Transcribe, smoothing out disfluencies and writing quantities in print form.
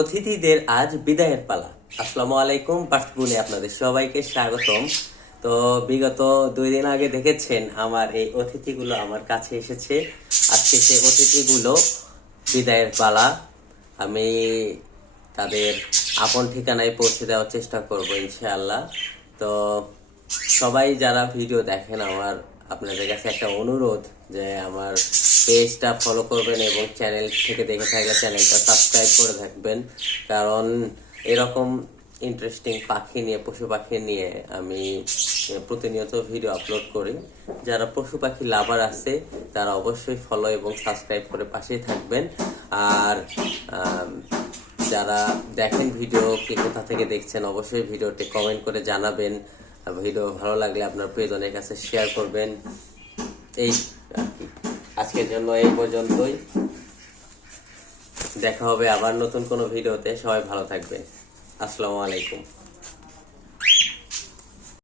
অতিথিদের আজ বিদায়ের পালা। আসসালামু আলাইকুম, পার্থপুনে আপনাদের সবাইকে স্বাগতম। তো বিগত 2 দিন আগে দেখেছেন আমার এই অতিথিগুলো আমার কাছে এসেছে। আজকে সেই অতিথিগুলো বিদায়ের পালা। আমি তাদের আপন ঠিকানায় পৌঁছে দেওয়ার চেষ্টা করব ইনশাআল্লাহ। তো সবাই যারা ভিডিও দেখেন, আপনাদের কাছে একটা অনুরোধ যে আমার পেজটা ফলো করবেন এবং চ্যানেল থেকে দেখে থাকলে চ্যানেলটা সাবস্ক্রাইব করে থাকবেন। কারণ এরকম ইন্টারেস্টিং পাখি নিয়ে, পশু পাখি নিয়ে আমি প্রতিনিয়ত ভিডিও আপলোড করি। যারা পশু পাখি লাভার আছে তারা অবশ্যই ফলো এবং সাবস্ক্রাইব করে পাশেই থাকবেন। আর যারা দেখেন ভিডিও, কে কোথা থেকে দেখছেন অবশ্যই ভিডিওটি কমেন্ট করে জানাবেন। ভিডিও ভালো লাগলে আপনার প্রিয়জনের কাছে শেয়ার করবেন। এই আর কি, আজকের জন্য এই পর্যন্তই। দেখা হবে আবার নতুন কোনো ভিডিওতে। সবাই ভালো থাকবেন। আসসালামু আলাইকুম।